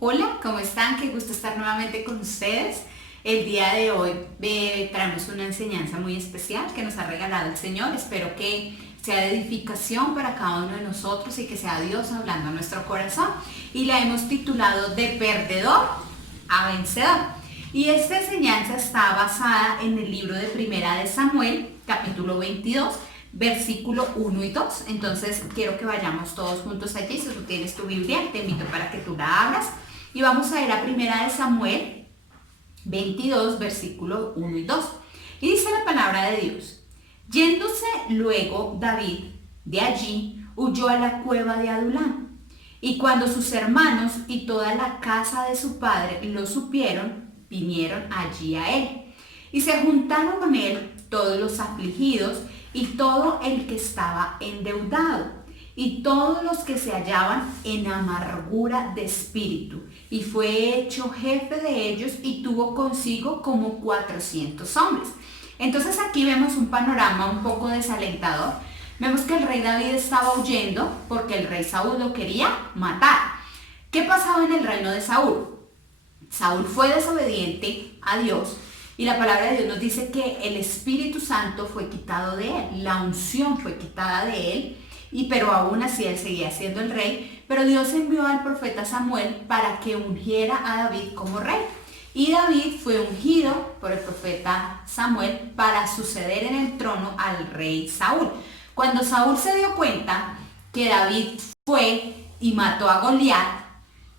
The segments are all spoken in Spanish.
Hola, ¿cómo están? Qué gusto estar nuevamente con ustedes. El día de hoy traemos una enseñanza muy especial que nos ha regalado el Señor. Espero que sea de edificación para cada uno de nosotros y que sea Dios hablando a nuestro corazón. Y la hemos titulado De perdedor a vencedor. Y esta enseñanza está basada en el libro de Primera de Samuel, capítulo 22, versículo 1 y 2. Entonces quiero que vayamos todos juntos allí. Si tú tienes tu Biblia, te invito para que tú la abras. Y vamos a ir a Primera de Samuel 22, versículo 1 y 2. Y dice la palabra de Dios: Yéndose luego David de allí, huyó a la cueva de Adulám. Y cuando sus hermanos y toda la casa de su padre lo supieron, vinieron allí a él. Y se juntaron con él todos los afligidos y todo el que estaba endeudado, y todos los que se hallaban en amargura de espíritu, y fue hecho jefe de ellos y tuvo consigo como 400 hombres. Entonces aquí vemos un panorama un poco desalentador. Vemos que el rey David estaba huyendo porque el rey Saúl lo quería matar. ¿Qué pasaba en el reino de Saúl? Saúl fue desobediente a Dios y la palabra de Dios nos dice que el Espíritu Santo fue quitado de él, la unción fue quitada de él. Pero aún así él seguía siendo el rey, pero Dios envió al profeta Samuel para que ungiera a David como rey. Y David fue ungido por el profeta Samuel para suceder en el trono al rey Saúl. Cuando Saúl se dio cuenta que David fue y mató a Goliat,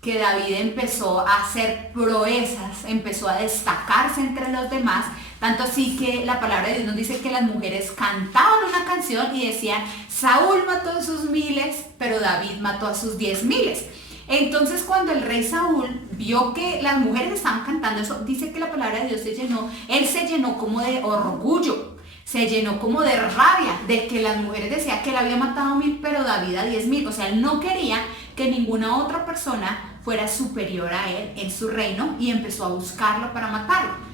que David empezó a hacer proezas, empezó a destacarse entre los demás, tanto así que la palabra de Dios nos dice que las mujeres cantaban una canción y decían: Saúl mató a sus miles, pero David mató a sus 10,000. Entonces cuando el rey Saúl vio que las mujeres estaban cantando eso, dice que la palabra de Dios él se llenó como de orgullo, se llenó como de rabia, de que las mujeres decían que él había matado a 1,000, pero David a 10,000. O sea, él no quería que ninguna otra persona fuera superior a él en su reino y empezó a buscarlo para matarlo.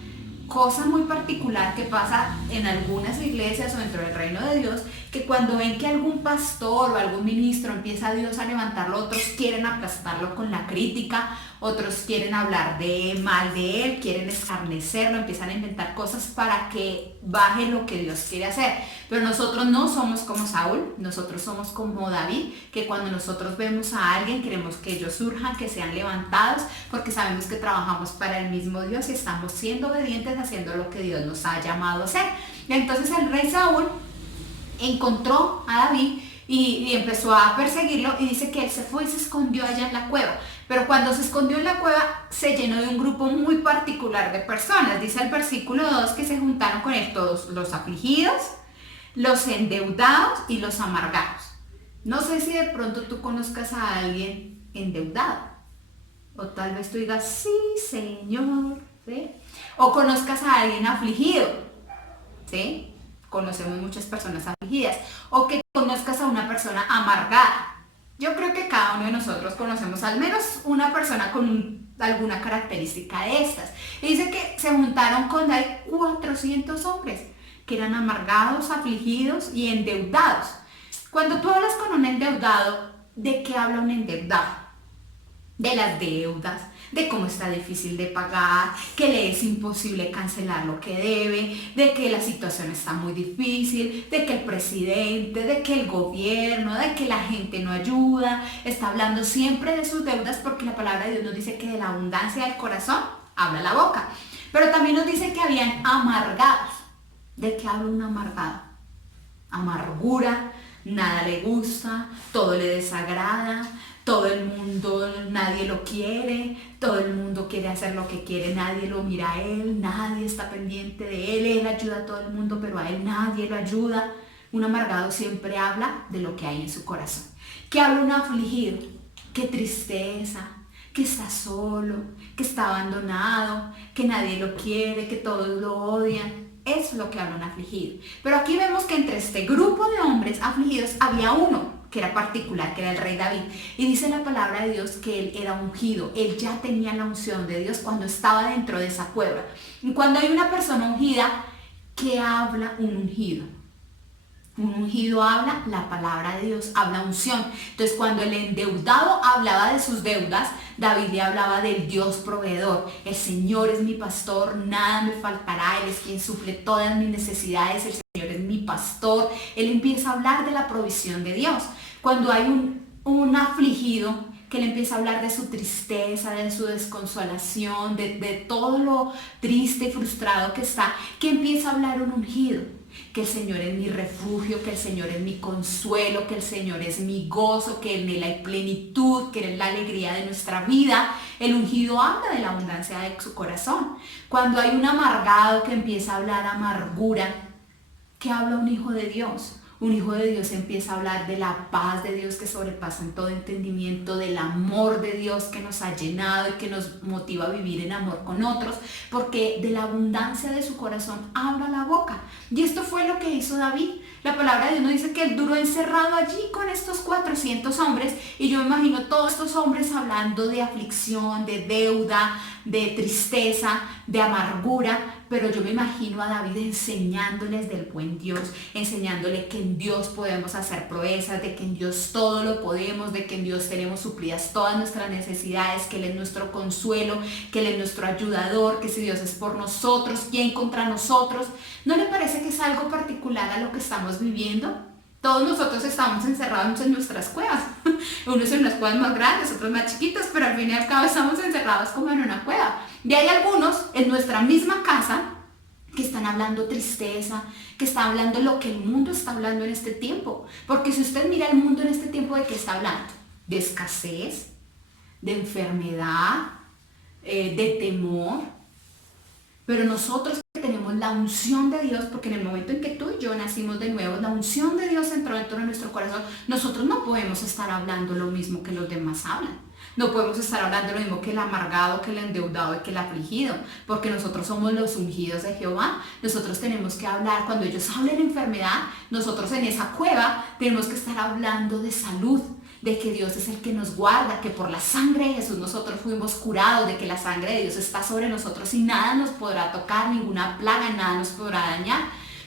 Cosa muy particular que pasa en algunas iglesias o dentro del reino de Dios, que cuando ven que algún pastor o algún ministro empieza a Dios a levantarlo, otros quieren aplastarlo con la crítica, otros quieren hablar mal de él, quieren escarnecerlo, empiezan a inventar cosas para que baje lo que Dios quiere hacer. Pero nosotros no somos como Saúl, nosotros somos como David, que cuando nosotros vemos a alguien queremos que ellos surjan, que sean levantados, porque sabemos que trabajamos para el mismo Dios y estamos siendo obedientes, haciendo lo que Dios nos ha llamado a hacer. Entonces el rey Saúl encontró a David y empezó a perseguirlo, y dice que él se fue y se escondió allá en la cueva. Pero cuando se escondió en la cueva se llenó de un grupo muy particular de personas. Dice el versículo 2 que se juntaron con él todos los afligidos, los endeudados y los amargados. No sé si de pronto tú conozcas a alguien endeudado, o tal vez tú digas: sí, Señor, ¿sí? O conozcas a alguien afligido, ¿sí? Conocemos muchas personas afligidas. O que conozcas a una persona amargada. Yo creo que cada uno de nosotros conocemos al menos una persona con alguna característica de estas. Y dice que se juntaron con David 400 hombres que eran amargados, afligidos y endeudados. Cuando tú hablas con un endeudado, ¿de qué habla un endeudado? De las deudas, de cómo está difícil de pagar, que le es imposible cancelar lo que debe, de que la situación está muy difícil, de que el presidente, de que el gobierno, de que la gente no ayuda. Está hablando siempre de sus deudas, porque la palabra de Dios nos dice que de la abundancia del corazón habla la boca. Pero también nos dice que habían amargados. ¿De qué habla un amargado? Amargura, nada le gusta, todo le desagrada, todo el mundo, nadie lo quiere, todo el mundo quiere hacer lo que quiere, nadie lo mira a él, nadie está pendiente de él ayuda a todo el mundo, pero a él nadie lo ayuda. Un amargado siempre habla de lo que hay en su corazón. ¿Qué habla un afligido? Qué tristeza, que está solo, que está abandonado, que nadie lo quiere, que todos lo odian. Eso es lo que habla un afligido. Pero aquí vemos que entre este grupo de hombres afligidos había uno que era particular, que era el rey David. Y dice la palabra de Dios que él era ungido. Él ya tenía la unción de Dios cuando estaba dentro de esa cueva. Y cuando hay una persona ungida, ¿qué habla un ungido? Un ungido habla la palabra de Dios, habla unción. Entonces cuando el endeudado hablaba de sus deudas, David le hablaba del Dios proveedor. El Señor es mi pastor, nada me faltará, Él es quien suple todas mis necesidades, el Señor es mi pastor. Él empieza a hablar de la provisión de Dios. Cuando hay un afligido, que le empieza a hablar de su tristeza, de su desconsolación, de todo lo triste y frustrado que está, que empieza a hablar un ungido. Que el Señor es mi refugio, que el Señor es mi consuelo, que el Señor es mi gozo, que en Él hay plenitud, que Él es la alegría de nuestra vida. El ungido habla de la abundancia de su corazón. Cuando hay un amargado que empieza a hablar amargura, ¿qué habla un hijo de Dios? Un hijo de Dios empieza a hablar de la paz de Dios que sobrepasa en todo entendimiento, del amor de Dios que nos ha llenado y que nos motiva a vivir en amor con otros, porque de la abundancia de su corazón habla la boca. Y esto fue lo que hizo David. La palabra de Dios nos dice que él duró encerrado allí con estos 400 hombres, y yo me imagino todos estos hombres hablando de aflicción, de deuda, de tristeza, de amargura, pero yo me imagino a David enseñándoles del buen Dios, enseñándole que en Dios podemos hacer proezas, de que en Dios todo lo podemos, de que en Dios tenemos suplidas todas nuestras necesidades, que Él es nuestro consuelo, que Él es nuestro ayudador, que si Dios es por nosotros, ¿quién contra nosotros? ¿No le parece que es algo particular a lo que estamos viviendo? Todos nosotros estamos encerrados en nuestras cuevas, unos en unas cuevas más grandes, otros más chiquitas, pero al fin y al cabo estamos encerrados como en una cueva. Y hay algunos en nuestra misma casa que están hablando tristeza, que están hablando lo que el mundo está hablando en este tiempo. Porque si usted mira el mundo en este tiempo, ¿de qué está hablando? De escasez, de enfermedad, de temor. Pero nosotros tenemos la unción de Dios, porque en el momento en que tú y yo nacimos de nuevo, la unción de Dios entró dentro de nuestro corazón. Nosotros no podemos estar hablando lo mismo que los demás hablan. No podemos estar hablando lo mismo que el amargado, que el endeudado y que el afligido, porque nosotros somos los ungidos de Jehová. Nosotros tenemos que hablar, cuando ellos hablen de enfermedad, nosotros en esa cueva tenemos que estar hablando de salud, de que Dios es el que nos guarda, que por la sangre de Jesús nosotros fuimos curados, de que la sangre de Dios está sobre nosotros y nada nos podrá tocar, ninguna plaga, nada nos podrá dañar.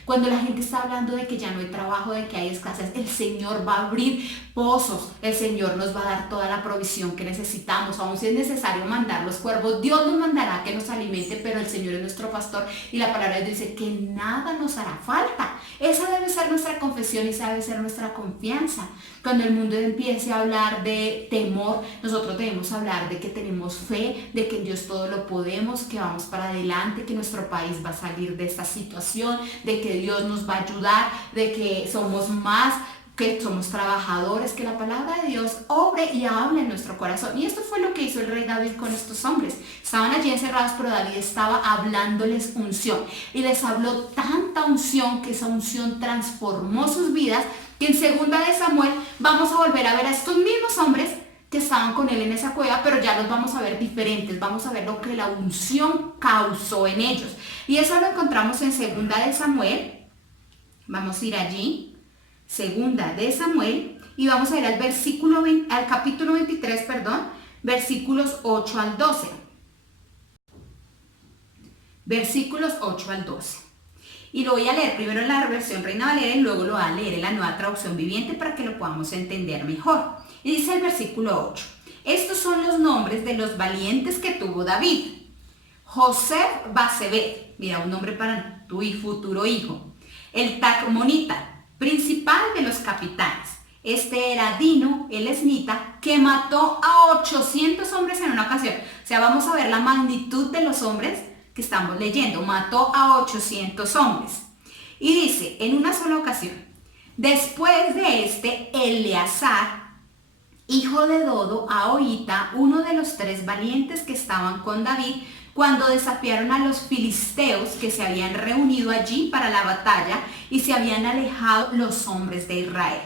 Cuando la gente está hablando de que ya no hay trabajo, de que hay escasez, el Señor va a abrir pozos, el Señor nos va a dar toda la provisión que necesitamos. Aún si es necesario mandar los cuervos, Dios nos mandará que nos alimente, pero el Señor es nuestro pastor y la palabra de Dios dice que nada nos hará falta. Esa debe ser nuestra confesión y esa debe ser nuestra confianza. Cuando el mundo empiece a hablar de temor, nosotros debemos hablar de que tenemos fe, de que en Dios todo lo podemos, que vamos para adelante, que nuestro país va a salir de esta situación, de que Dios nos va a ayudar, de que somos más, que somos trabajadores, que la palabra de Dios obre y hable en nuestro corazón. Y esto fue lo que hizo el rey David con estos hombres. Estaban allí encerrados, pero David estaba hablándoles unción. Y les habló tanta unción que esa unción transformó sus vidas, que en 2 de Samuel vamos a volver a ver a estos mismos hombres que estaban con él en esa cueva, pero ya los vamos a ver diferentes, vamos a ver lo que la unción causó en ellos. Y eso lo encontramos en 2 de Samuel, vamos a ir allí, 2 de Samuel, y vamos a ir al capítulo 23, versículos 8 al 12. Versículos 8 al 12. Y lo voy a leer primero en la versión Reina Valera y luego lo voy a leer en la Nueva Traducción Viviente para que lo podamos entender mejor. Y dice el versículo 8. Estos son los nombres de los valientes que tuvo David. José Basebet, mira, un nombre para tu futuro hijo. El Tacmonita, principal de los capitanes. Este era Dino, el esnita, que mató a 800 hombres en una ocasión. O sea, vamos a ver la magnitud de los hombres que estamos leyendo. Mató a 800 hombres. Y dice, en una sola ocasión, después de este, Eleazar, hijo de Dodo, Ahoita, uno de los 3 valientes que estaban con David, cuando desafiaron a los filisteos que se habían reunido allí para la batalla y se habían alejado los hombres de Israel.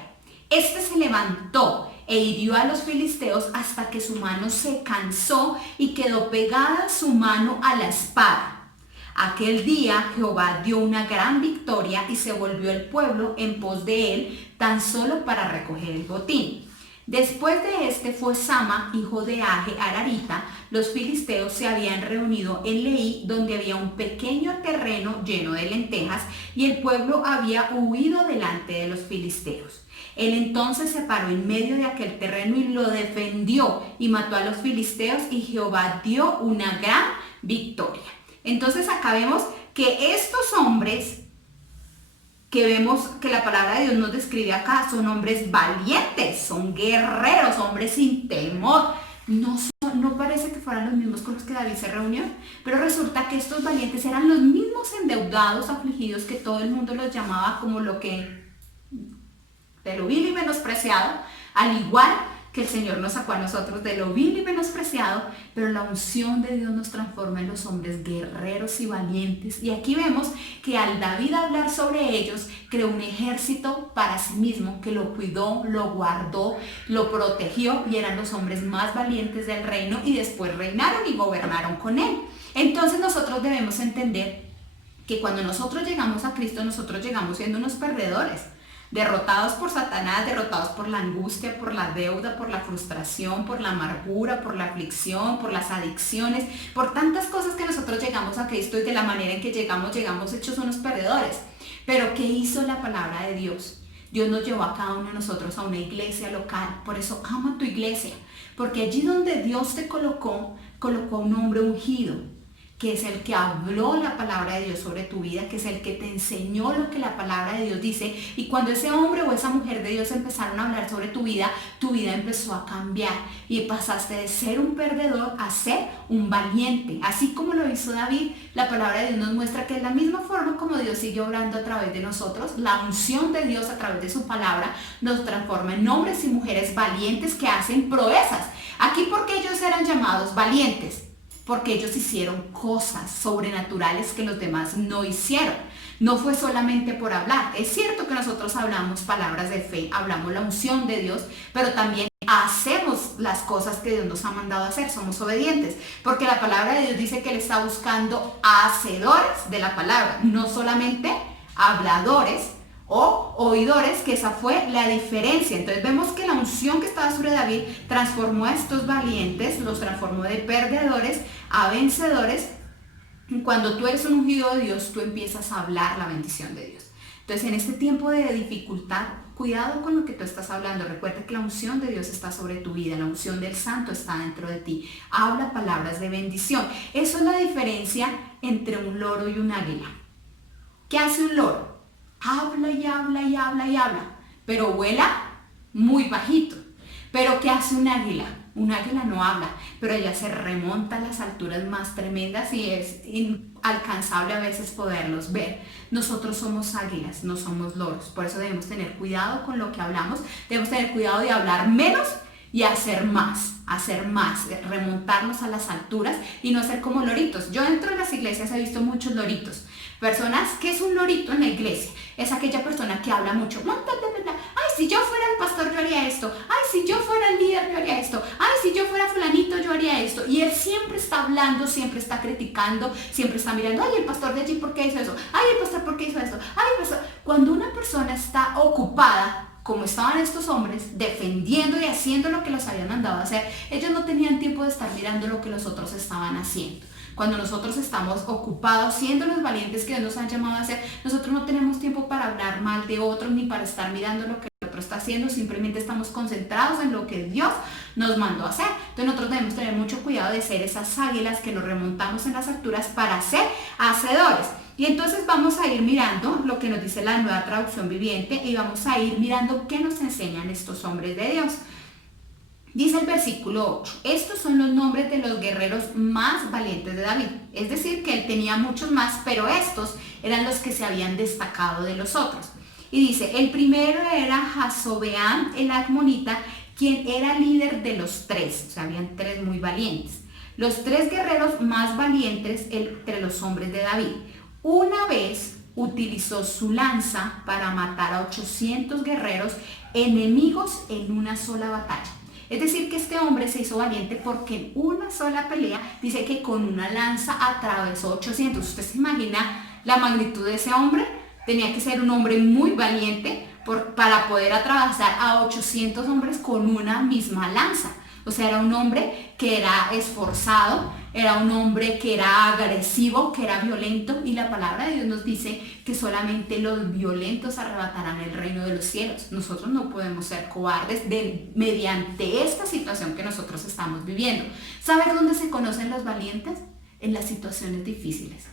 Este se levantó e hirió a los filisteos hasta que su mano se cansó y quedó pegada su mano a la espada. Aquel día Jehová dio una gran victoria y se volvió el pueblo en pos de él tan solo para recoger el botín. Después de este fue Sama, hijo de Age Ararita. Los filisteos se habían reunido en Leí, donde había un pequeño terreno lleno de lentejas, y el pueblo había huido delante de los filisteos. Él entonces se paró en medio de aquel terreno y lo defendió y mató a los filisteos, y Jehová dio una gran victoria. Entonces acá vemos que estos hombres que vemos que la palabra de Dios nos describe acá son hombres valientes, son guerreros, hombres sin temor. No parece que fueran los mismos con los que David se reunió, pero resulta que estos valientes eran los mismos endeudados, afligidos, que todo el mundo los llamaba como lo que de lo vil y menospreciado, al igual que el Señor nos sacó a nosotros de lo vil y menospreciado, pero la unción de Dios nos transforma en los hombres guerreros y valientes. Y aquí vemos que al David hablar sobre ellos, creó un ejército para sí mismo, que lo cuidó, lo guardó, lo protegió, y eran los hombres más valientes del reino, y después reinaron y gobernaron con él. Entonces nosotros debemos entender que cuando nosotros llegamos a Cristo, nosotros llegamos siendo unos perdedores, derrotados por Satanás, derrotados por la angustia, por la deuda, por la frustración, por la amargura, por la aflicción, por las adicciones, por tantas cosas que nosotros llegamos a Cristo, y de la manera en que llegamos hechos unos perdedores. Pero ¿qué hizo la palabra de Dios? Dios nos llevó a cada uno de nosotros a una iglesia local. Por eso ama tu iglesia, porque allí donde Dios te colocó a un hombre ungido, que es el que habló la palabra de Dios sobre tu vida, que es el que te enseñó lo que la palabra de Dios dice. Y cuando ese hombre o esa mujer de Dios empezaron a hablar sobre tu vida empezó a cambiar, y pasaste de ser un perdedor a ser un valiente. Así como lo hizo David, la palabra de Dios nos muestra que es la misma forma como Dios sigue obrando a través de nosotros. La unción de Dios a través de su palabra nos transforma en hombres y mujeres valientes que hacen proezas. Aquí, ¿por qué ellos eran llamados valientes? Porque ellos hicieron cosas sobrenaturales que los demás no hicieron. No fue solamente por hablar. Es cierto que nosotros hablamos palabras de fe, hablamos la unción de Dios, pero también hacemos las cosas que Dios nos ha mandado a hacer, somos obedientes, porque la palabra de Dios dice que Él está buscando hacedores de la palabra, no solamente habladores o oidores, que esa fue la diferencia. Entonces vemos que la unción que estaba sobre David transformó a estos valientes, los transformó de perdedores a vencedores. Cuando tú eres un ungido de Dios, tú empiezas a hablar la bendición de Dios. Entonces, en este tiempo de dificultad, cuidado con lo que tú estás hablando. Recuerda que la unción de Dios está sobre tu vida, la unción del Santo está dentro de ti. Habla palabras de bendición. Eso es la diferencia entre un loro y un águila. ¿Qué hace un loro? Habla y habla y habla y habla, pero vuela muy bajito. Pero ¿qué hace un águila? Un águila no habla, pero ella se remonta a las alturas más tremendas y es inalcanzable a veces poderlos ver. Nosotros somos águilas, no somos loros. Por eso debemos tener cuidado con lo que hablamos. Debemos tener cuidado de hablar menos y hacer más, remontarnos a las alturas y no ser como loritos. Yo dentro de las iglesias he visto muchos loritos. Personas, ¿qué es un lorito en la iglesia? Es aquella persona que habla mucho. Ay, si yo fuera el pastor yo haría esto. Ay, si yo fuera el líder yo haría esto. Ay, si yo fuera fulanito yo haría esto. Y él siempre está hablando, siempre está criticando, siempre está mirando. Ay, el pastor de allí, ¿por qué hizo eso? Ay, el pastor, ¿por qué hizo esto? Ay, el pastor. Cuando una persona está ocupada, como estaban estos hombres, defendiendo y haciendo lo que los habían mandado a hacer, ellos no tenían tiempo de estar mirando lo que los otros estaban haciendo. Cuando nosotros estamos ocupados siendo los valientes que nos han llamado a hacer, nosotros no tenemos tiempo para hablar mal de otros ni para estar mirando lo que el otro está haciendo, simplemente estamos concentrados en lo que Dios nos mandó a hacer. Entonces nosotros debemos tener mucho cuidado de ser esas águilas que nos remontamos en las alturas para ser hacedores. Y entonces vamos a ir mirando lo que nos dice la Nueva Traducción Viviente y vamos a ir mirando qué nos enseñan estos hombres de Dios. Dice el versículo 8, estos son los nombres de los guerreros más valientes de David. Es decir, que él tenía muchos más, pero estos eran los que se habían destacado de los otros. Y dice, el primero era Jazobeam el Agmonita, quien era líder de los tres. O sea, habían tres muy valientes. Los tres guerreros más valientes entre los hombres de David. Una vez utilizó su lanza para matar a 800 guerreros enemigos en una sola batalla. Es decir, que este hombre se hizo valiente porque en una sola pelea dice que con una lanza atravesó 800. ¿Usted se imagina la magnitud de ese hombre? Tenía que ser un hombre muy valiente para poder atravesar a 800 hombres con una misma lanza. O sea, era un hombre que era esforzado, era un hombre que era agresivo, que era violento, y la palabra de Dios nos dice que solamente los violentos arrebatarán el reino de los cielos. Nosotros no podemos ser cobardes mediante esta situación que nosotros estamos viviendo. ¿Sabes dónde se conocen los valientes? En las situaciones difíciles.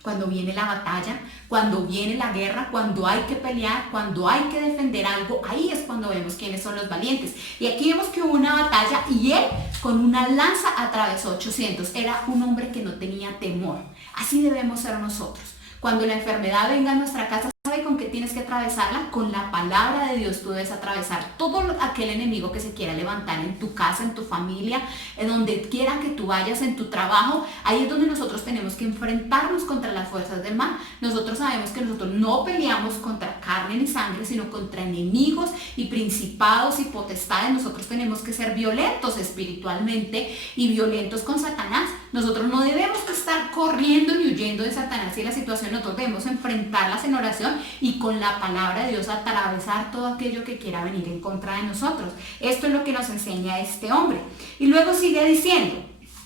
Cuando viene la batalla, cuando viene la guerra, cuando hay que pelear, cuando hay que defender algo, ahí es cuando vemos quiénes son los valientes. Y aquí vemos que hubo una batalla y él con una lanza atravesó 800. Era un hombre que no tenía temor. Así debemos ser nosotros. Cuando la enfermedad venga a nuestra casa, ¿sabe con qué tienes que atravesarla? Con la palabra de Dios tú debes atravesar todo aquel enemigo que se quiera levantar en tu casa, en tu familia, en donde quiera que tú vayas, en tu trabajo. Ahí es donde nosotros tenemos que enfrentarnos contra las fuerzas del mal. Nosotros sabemos que nosotros no peleamos contra carne ni sangre, sino contra enemigos y principados y potestades. Nosotros tenemos que ser violentos espiritualmente y violentos con Satanás. Nosotros no debemos estar corriendo ni huyendo de Satanás y de la situación. Nosotros debemos enfrentarlas en oración y con la palabra de Dios atravesar todo aquello que quiera venir en contra de nosotros. Esto es lo que nos enseña este hombre. Y luego sigue diciendo,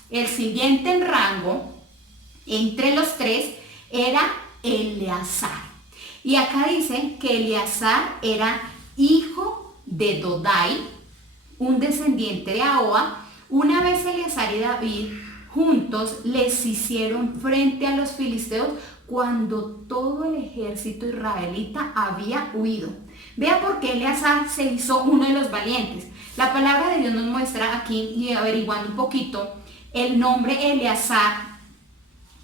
el siguiente en rango entre los tres era Eleazar. Y acá dice que Eleazar era hijo de Dodai, un descendiente de Ahoa. Una vez Eleazar y David juntos les hicieron frente a los filisteos cuando todo el ejército israelita había huido. Vea por qué Eleazar se hizo uno de los valientes. La palabra de Dios nos muestra aquí, y averiguando un poquito, el nombre Eleazar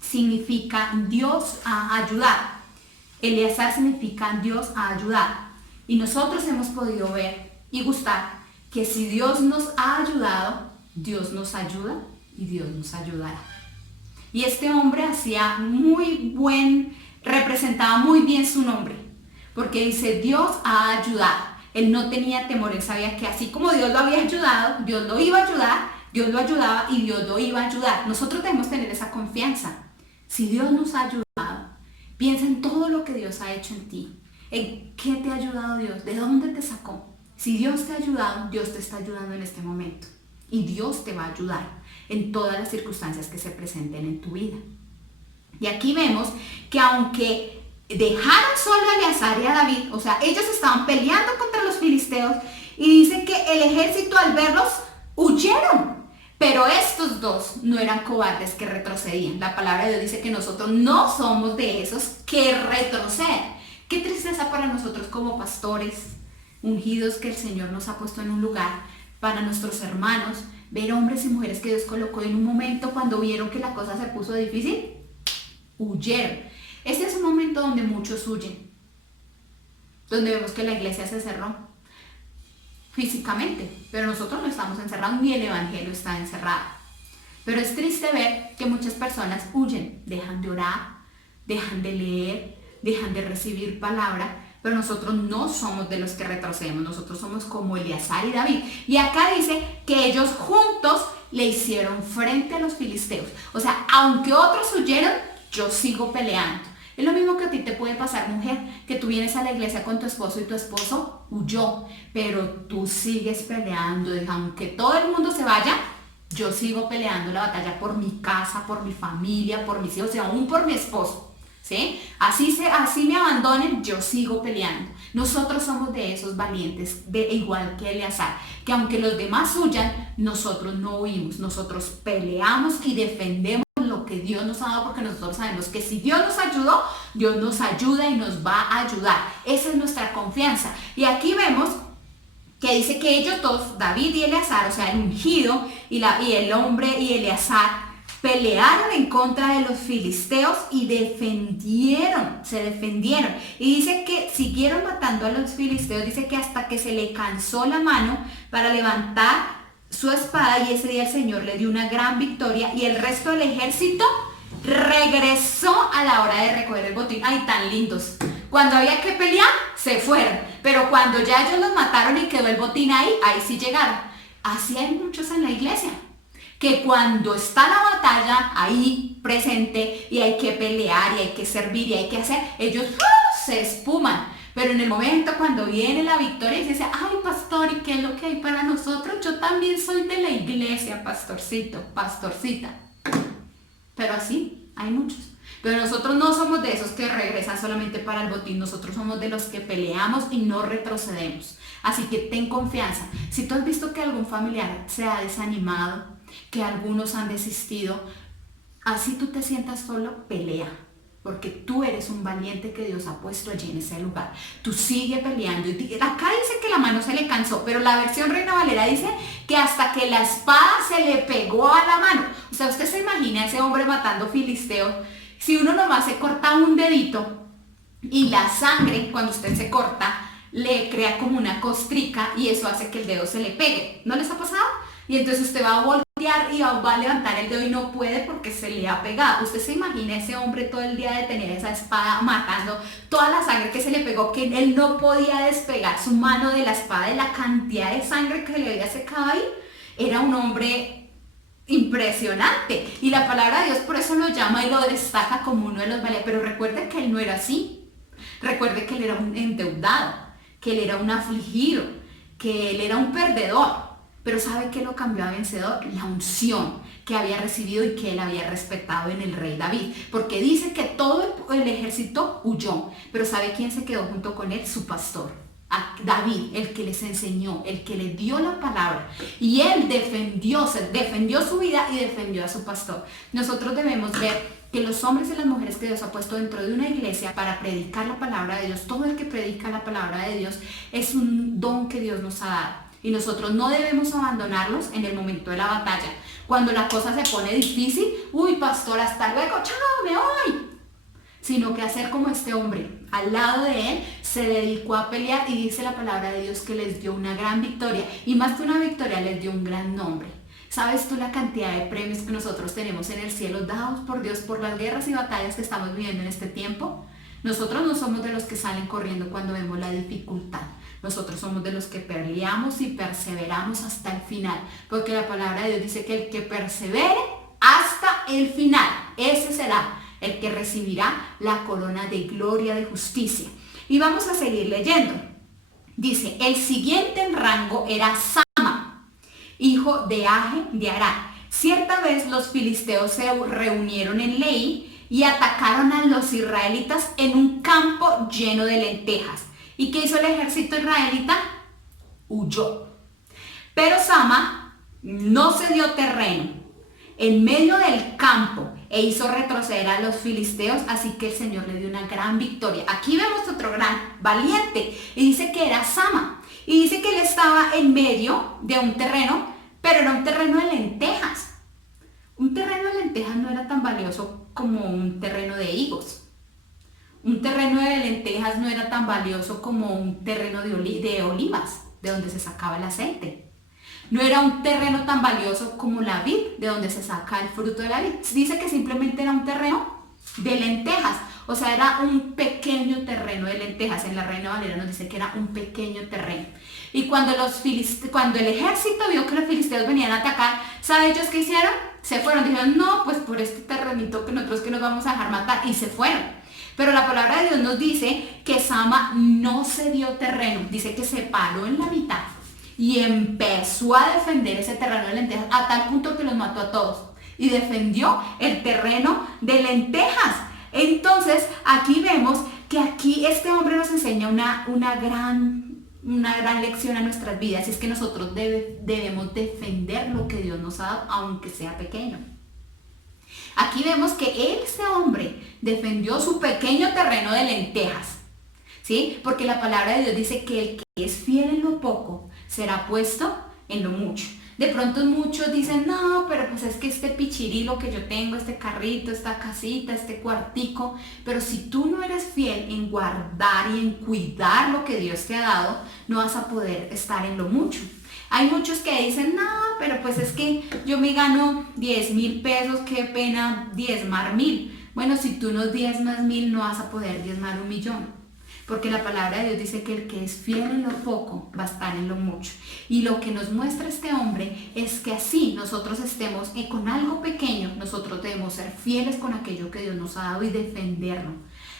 significa Dios a ayudar. Eleazar significa Dios a ayudar. Y nosotros hemos podido ver y gustar que si Dios nos ha ayudado, Dios nos ayuda y Dios nos ayudará. Y este hombre representaba muy bien su nombre, porque dice Dios ha ayudado. Él no tenía temor, él sabía que así como Dios lo había ayudado, Dios lo iba a ayudar, Dios lo ayudaba y Dios lo iba a ayudar. Nosotros debemos tener esa confianza. Si Dios nos ha ayudado, piensa en todo lo que Dios ha hecho en ti. ¿En qué te ha ayudado Dios? ¿De dónde te sacó? Si Dios te ha ayudado, Dios te está ayudando en este momento. Y Dios te va a ayudar en todas las circunstancias que se presenten en tu vida. Y aquí vemos que aunque dejaron solo a Eleazar y a David, o sea, ellos estaban peleando contra los filisteos, y dice que el ejército al verlos huyeron. Pero estos dos no eran cobardes que retrocedían. La palabra de Dios dice que nosotros no somos de esos que retroceden. Qué tristeza para nosotros como pastores ungidos que el Señor nos ha puesto en un lugar, para nuestros hermanos, ver hombres y mujeres que Dios colocó en un momento cuando vieron que la cosa se puso difícil, huyeron. Este es un momento donde muchos huyen, donde vemos que la iglesia se cerró físicamente, pero nosotros no estamos encerrados, ni el evangelio está encerrado. Pero es triste ver que muchas personas huyen, dejan de orar, dejan de leer, dejan de recibir palabra. Pero nosotros no somos de los que retrocedemos, nosotros somos como Eleazar y David. Y acá dice que ellos juntos le hicieron frente a los filisteos. O sea, aunque otros huyeron, yo sigo peleando. Es lo mismo que a ti te puede pasar, mujer, que tú vienes a la iglesia con tu esposo y tu esposo huyó, pero tú sigues peleando. Y aunque todo el mundo se vaya, yo sigo peleando la batalla por mi casa, por mi familia, por mis hijos y aún por mi esposo. ¿Sí? Así me abandonen, yo sigo peleando. Nosotros somos de esos valientes, igual que Eleazar, que aunque los demás huyan, nosotros no huimos, nosotros peleamos y defendemos lo que Dios nos ha dado, porque nosotros sabemos que si Dios nos ayudó, Dios nos ayuda y nos va a ayudar. Esa es nuestra confianza. Y aquí vemos que dice que ellos dos, David y Eleazar, o sea, el ungido y el hombre y Eleazar, pelearon en contra de los filisteos y se defendieron. Y dice que siguieron matando a los filisteos, dice que hasta que se le cansó la mano para levantar su espada, y ese día el Señor le dio una gran victoria y el resto del ejército regresó a la hora de recoger el botín. Ay, tan lindos. Cuando había que pelear, se fueron, pero cuando ya ellos los mataron y quedó el botín ahí sí llegaron. Así hay muchos en la iglesia, que cuando está la batalla ahí presente y hay que pelear y hay que servir y hay que hacer, ellos se espuman. Pero en el momento cuando viene la victoria y dice, ay pastor, ¿y qué es lo que hay para nosotros? Yo también soy de la iglesia, pastorcito, pastorcita. Pero así hay muchos. Pero nosotros no somos de esos que regresan solamente para el botín, nosotros somos de los que peleamos y no retrocedemos. Así que ten confianza. Si tú has visto que algún familiar se ha desanimado, que algunos han desistido, así tú te sientas solo, pelea. Porque tú eres un valiente que Dios ha puesto allí en ese lugar. Tú sigue peleando. Acá dice que la mano se le cansó, pero la versión Reina Valera dice que hasta que la espada se le pegó a la mano. O sea, usted se imagina a ese hombre matando filisteos. Si uno nomás se corta un dedito y la sangre, cuando usted se corta, le crea como una costrica y eso hace que el dedo se le pegue. ¿No les ha pasado? Y entonces usted va a voltear y va a levantar el dedo y no puede porque se le ha pegado. Usted se imagina ese hombre todo el día de tener esa espada matando toda la sangre que se le pegó, que él no podía despegar su mano de la espada, de la cantidad de sangre que le había secado ahí. Era un hombre impresionante. Y la palabra de Dios por eso lo llama y lo destaca como uno de los valientes. Pero recuerde que él no era así. Recuerde que él era un endeudado, que él era un afligido, que él era un perdedor. Pero ¿sabe qué lo cambió a vencedor? La unción que había recibido y que él había respetado en el rey David. Porque dice que todo el ejército huyó. Pero ¿sabe quién se quedó junto con él? Su pastor. A David, el que les enseñó, el que le dio la palabra. Y él defendió su vida y defendió a su pastor. Nosotros debemos ver que los hombres y las mujeres que Dios ha puesto dentro de una iglesia para predicar la palabra de Dios, todo el que predica la palabra de Dios es un don que Dios nos ha dado. Y nosotros no debemos abandonarlos en el momento de la batalla. Cuando la cosa se pone difícil, uy pastor, hasta luego, chao, me voy. Sino que hacer como este hombre, al lado de él, se dedicó a pelear y dice la palabra de Dios que les dio una gran victoria. Y más que una victoria, les dio un gran nombre. ¿Sabes tú la cantidad de premios que nosotros tenemos en el cielo dados por Dios por las guerras y batallas que estamos viviendo en este tiempo? Nosotros no somos de los que salen corriendo cuando vemos la dificultad. Nosotros somos de los que peleamos y perseveramos hasta el final. Porque la palabra de Dios dice que el que persevere hasta el final, ese será el que recibirá la corona de gloria de justicia. Y vamos a seguir leyendo. Dice, el siguiente en rango era Sama, hijo de Age de Arán. Cierta vez los filisteos se reunieron en Leí y atacaron a los israelitas en un campo lleno de lentejas. ¿Y qué hizo el ejército israelita? Huyó. Pero Sama no se dio terreno en medio del campo e hizo retroceder a los filisteos, así que el Señor le dio una gran victoria. Aquí vemos otro gran valiente y dice que era Sama. Y dice que él estaba en medio de un terreno, pero era un terreno de lentejas. Un terreno de lentejas no era tan valioso como un terreno de higos. Un terreno de lentejas no era tan valioso como un terreno de olivas, de donde se sacaba el aceite. No era un terreno tan valioso como la vid, de donde se saca el fruto de la vid. Dice que simplemente era un terreno de lentejas. O sea, era un pequeño terreno de lentejas. En la Reina Valera nos dice que era un pequeño terreno. Y cuando el ejército vio que los filisteos venían a atacar, ¿sabe ellos qué hicieron? Se fueron. Dijeron, no, pues por este terrenito que nosotros que nos vamos a dejar matar. Y se fueron. Pero la palabra de Dios nos dice que Sama no se dio terreno. Dice que se paró en la mitad y empezó a defender ese terreno de lentejas a tal punto que los mató a todos. Y defendió el terreno de lentejas. Entonces, aquí vemos que aquí este hombre nos enseña una gran lección a nuestras vidas. Y es que nosotros debemos defender lo que Dios nos ha dado, aunque sea pequeño. Aquí vemos que este hombre defendió su pequeño terreno de lentejas, ¿sí? Porque la palabra de Dios dice que el que es fiel en lo poco será puesto en lo mucho. De pronto muchos dicen, no, pero pues es que este pichirilo que yo tengo, este carrito, esta casita, este cuartico, pero si tú no eres fiel en guardar y en cuidar lo que Dios te ha dado, no vas a poder estar en lo mucho. Hay muchos que dicen, no, pero pues es que yo me gano 10,000 pesos, qué pena diezmar 1,000. Bueno, si tú no diezmas 1,000, no vas a poder diezmar 1,000,000. Porque la palabra de Dios dice que el que es fiel en lo poco va a estar en lo mucho. Y lo que nos muestra este hombre es que así nosotros estemos con algo pequeño, nosotros debemos ser fieles con aquello que Dios nos ha dado y defenderlo.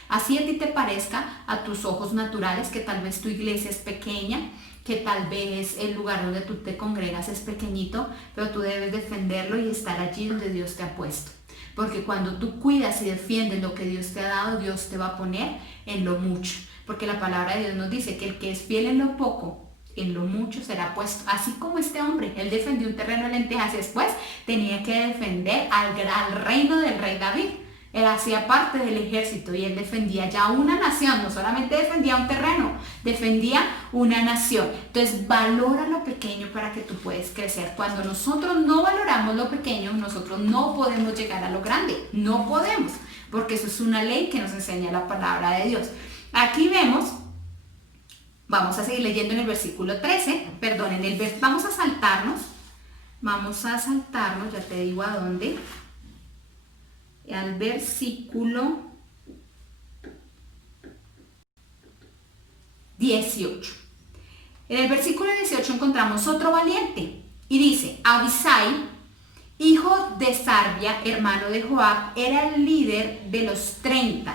Así a ti te parezca a tus ojos naturales que tal vez tu iglesia es pequeña, que tal vez el lugar donde tú te congregas es pequeñito, pero tú debes defenderlo y estar allí donde Dios te ha puesto. Porque cuando tú cuidas y defiendes lo que Dios te ha dado, Dios te va a poner en lo mucho. Porque la palabra de Dios nos dice que el que es fiel en lo poco, en lo mucho será puesto. Así como este hombre, él defendió un terreno de lentejas y después tenía que defender al reino del rey David. Él hacía parte del ejército y él defendía ya una nación, no solamente defendía un terreno, defendía una nación. Entonces valora lo pequeño para que tú puedas crecer. Cuando nosotros no valoramos lo pequeño, nosotros no podemos llegar a lo grande, no podemos, porque eso es una ley que nos enseña la palabra de Dios. Aquí vemos, vamos a seguir leyendo en el versículo 13, perdón, vamos a saltarnos, ya te digo a dónde. Al versículo 18. En el versículo 18 encontramos otro valiente y dice: Abisai, hijo de Sarbia, hermano de Joab, era el líder de los 30.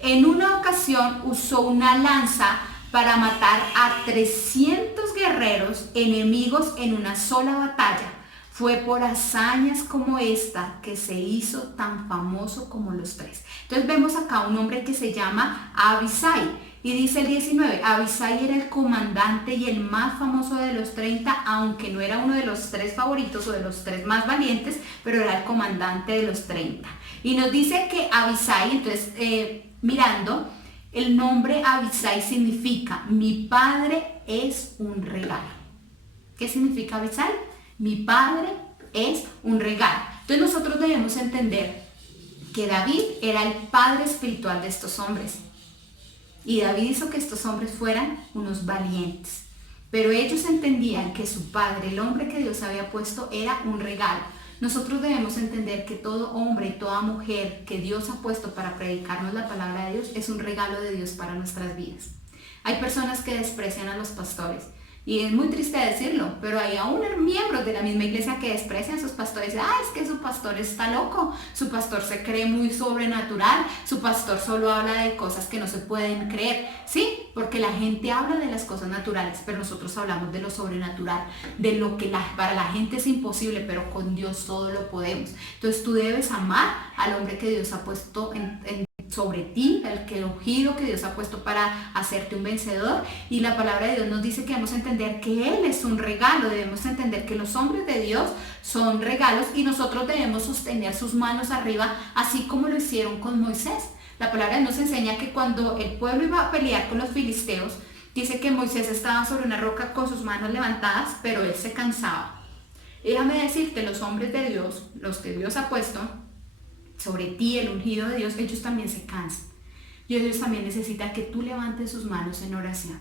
En una ocasión usó una lanza para matar a 300 guerreros enemigos en una sola batalla. Fue por hazañas como esta que se hizo tan famoso como los 3. Entonces vemos acá un hombre que se llama Abisai. Y dice el 19, Abisai era el comandante y el más famoso de los 30, aunque no era uno de los 3 favoritos o de los 3 más valientes, pero era el comandante de los 30. Y nos dice que Abisai, entonces mirando, el nombre Abisai significa: mi padre es un regalo. ¿Qué significa Abisai? Mi padre es un regalo. Entonces nosotros debemos entender que David era el padre espiritual de estos hombres. Y David hizo que estos hombres fueran unos valientes. Pero ellos entendían que su padre, el hombre que Dios había puesto, era un regalo. Nosotros debemos entender que todo hombre y toda mujer que Dios ha puesto para predicarnos la palabra de Dios es un regalo de Dios para nuestras vidas. Hay personas que desprecian a los pastores. Y es muy triste decirlo, pero hay aún miembros de la misma iglesia que desprecian a sus pastores. Es que su pastor está loco, su pastor se cree muy sobrenatural, su pastor solo habla de cosas que no se pueden creer. Sí, porque la gente habla de las cosas naturales, pero nosotros hablamos de lo sobrenatural, de lo que para la gente es imposible, pero con Dios todo lo podemos. Entonces tú debes amar al hombre que Dios ha puesto sobre ti, el ungido que Dios ha puesto para hacerte un vencedor. Y la palabra de Dios nos dice que debemos entender que Él es un regalo, debemos entender que los hombres de Dios son regalos y nosotros debemos sostener sus manos arriba, así como lo hicieron con Moisés. La palabra nos enseña que cuando el pueblo iba a pelear con los filisteos, dice que Moisés estaba sobre una roca con sus manos levantadas, pero él se cansaba. Déjame decirte, los hombres de Dios, los que Dios ha puesto sobre ti, el ungido de Dios, ellos también se cansan. Y ellos también necesitan que tú levantes sus manos en oración,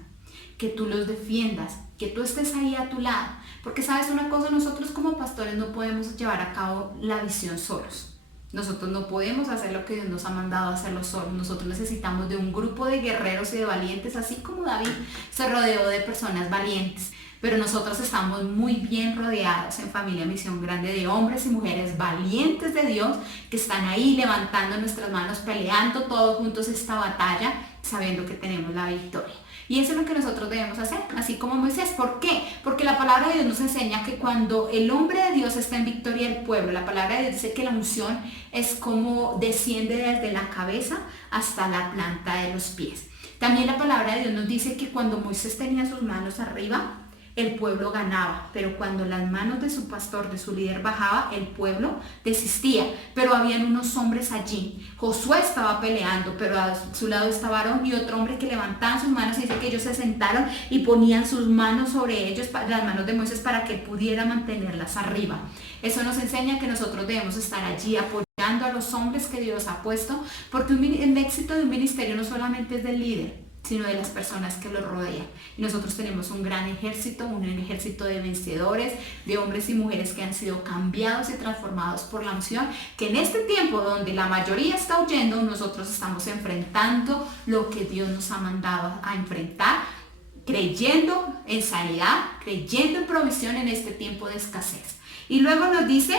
que tú los defiendas, que tú estés ahí a tu lado. Porque sabes una cosa, nosotros como pastores no podemos llevar a cabo la visión solos. Nosotros no podemos hacer lo que Dios nos ha mandado a hacerlo solos. Nosotros necesitamos de un grupo de guerreros y de valientes, así como David se rodeó de personas valientes. Pero nosotros estamos muy bien rodeados en Familia Misión Grande de hombres y mujeres valientes de Dios que están ahí levantando nuestras manos, peleando todos juntos esta batalla, sabiendo que tenemos la victoria. Y eso es lo que nosotros debemos hacer, así como Moisés. ¿Por qué? Porque la palabra de Dios nos enseña que cuando el hombre de Dios está en victoria del pueblo, la palabra de Dios dice que la unción es como desciende desde la cabeza hasta la planta de los pies. También la palabra de Dios nos dice que cuando Moisés tenía sus manos arriba, el pueblo ganaba, pero cuando las manos de su pastor, de su líder bajaba, el pueblo desistía. Pero habían unos hombres allí. Josué estaba peleando, pero a su lado estaba Aarón y otro hombre que levantaban sus manos y dice que ellos se sentaron y ponían sus manos sobre ellos, las manos de Moisés, para que él pudiera mantenerlas arriba. Eso nos enseña que nosotros debemos estar allí apoyando a los hombres que Dios ha puesto, porque el éxito de un ministerio no solamente es del líder, sino de las personas que lo rodean. Y nosotros tenemos un gran ejército, un ejército de vencedores, de hombres y mujeres que han sido cambiados y transformados por la unción, que en este tiempo donde la mayoría está huyendo, nosotros estamos enfrentando lo que Dios nos ha mandado a enfrentar, creyendo en sanidad, creyendo en provisión en este tiempo de escasez. Y luego nos dice,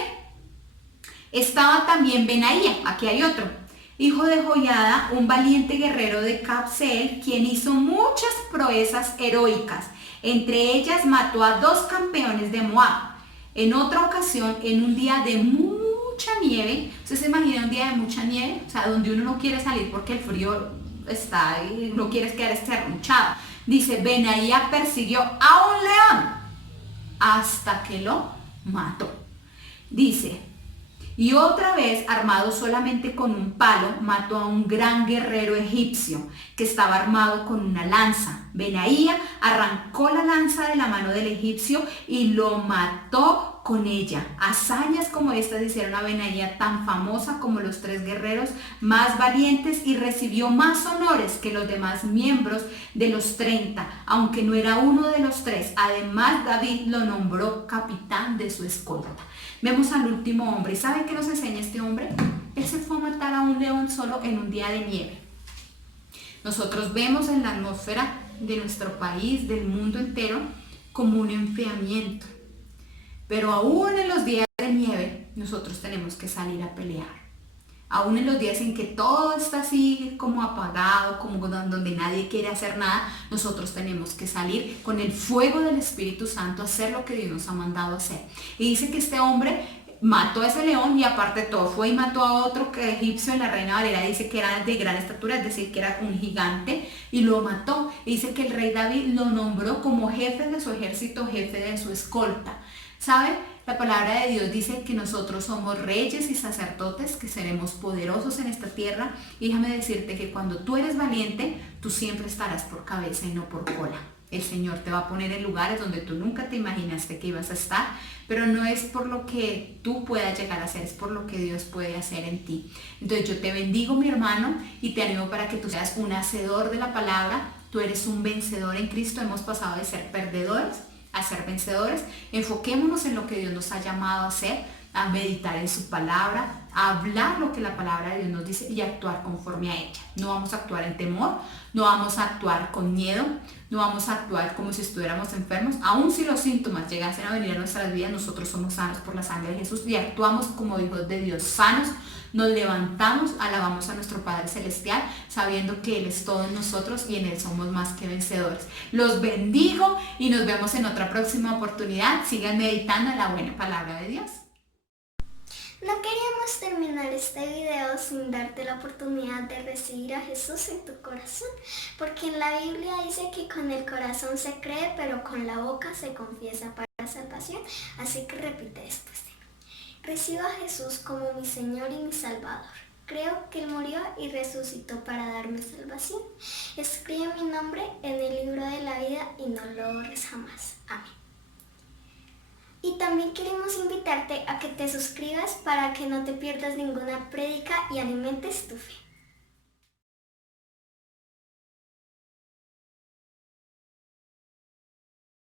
estaba también Benaía, aquí hay otro. hijo de Joiada, un valiente guerrero de Cabseel, quien hizo muchas proezas heroicas. Entre ellas mató a 2 campeones de Moab. En otra ocasión, en un día de mucha nieve, ¿usted se imagina un día de mucha nieve? O sea, donde uno no quiere salir porque el frío está y no quiere quedar esterruchado. Dice, Benaía persiguió a un león hasta que lo mató. Dice, y otra vez, armado solamente con un palo, mató a un gran guerrero egipcio que estaba armado con una lanza. Benaía arrancó la lanza de la mano del egipcio y lo mató con ella. Hazañas como estas hicieron a Benaía tan famosa como los 3 guerreros más valientes, y recibió más honores que los demás miembros de los 30, aunque no era uno de los 3. Además, David lo nombró capitán de su escolta. Vemos al último hombre. ¿Y saben qué nos enseña este hombre? Él se fue a matar a un león solo en un día de nieve. Nosotros vemos en la atmósfera de nuestro país, del mundo entero, como un enfriamiento. Pero aún en los días de nieve, nosotros tenemos que salir a pelear. Aún en los días en que todo está así como apagado, como donde nadie quiere hacer nada, nosotros tenemos que salir con el fuego del Espíritu Santo a hacer lo que Dios nos ha mandado hacer. Y dice que este hombre mató a ese león, y aparte de todo fue y mató a otro que egipcio. En la Reina Valera dice que era de gran estatura, es decir, que era un gigante, y lo mató. Y dice que el rey David lo nombró como jefe de su ejército, jefe de su escolta. ¿Sabe? La palabra de Dios dice que nosotros somos reyes y sacerdotes, que seremos poderosos en esta tierra. Y déjame decirte que cuando tú eres valiente, tú siempre estarás por cabeza y no por cola. El Señor te va a poner en lugares donde tú nunca te imaginaste que ibas a estar, pero no es por lo que tú puedas llegar a hacer, es por lo que Dios puede hacer en ti. Entonces yo te bendigo, mi hermano, y te animo para que tú seas un hacedor de la palabra. Tú eres un vencedor en Cristo. Hemos pasado de ser perdedores a ser vencedores. Enfoquémonos en lo que Dios nos ha llamado a hacer, a meditar en su palabra, a hablar lo que la palabra de Dios nos dice y actuar conforme a ella. No vamos a actuar en temor, no vamos a actuar con miedo, no vamos a actuar como si estuviéramos enfermos. Aun si los síntomas llegasen a venir a nuestras vidas, nosotros somos sanos por la sangre de Jesús y actuamos como hijos de Dios sanos. Nos levantamos, alabamos a nuestro Padre Celestial, sabiendo que Él es todo en nosotros y en Él somos más que vencedores. Los bendigo y nos vemos en otra próxima oportunidad. Sigan meditando en la buena palabra de Dios. No queríamos terminar este video sin darte la oportunidad de recibir a Jesús en tu corazón, porque en la Biblia dice que con el corazón se cree, pero con la boca se confiesa para la salvación. Así que repite después de mí. Recibo a Jesús como mi Señor y mi Salvador. Creo que Él murió y resucitó para darme salvación. Escribe mi nombre en el libro de la vida y no lo borres jamás. Amén. Y también queremos invitarte a que te suscribas para que no te pierdas ninguna prédica y alimentes tu fe.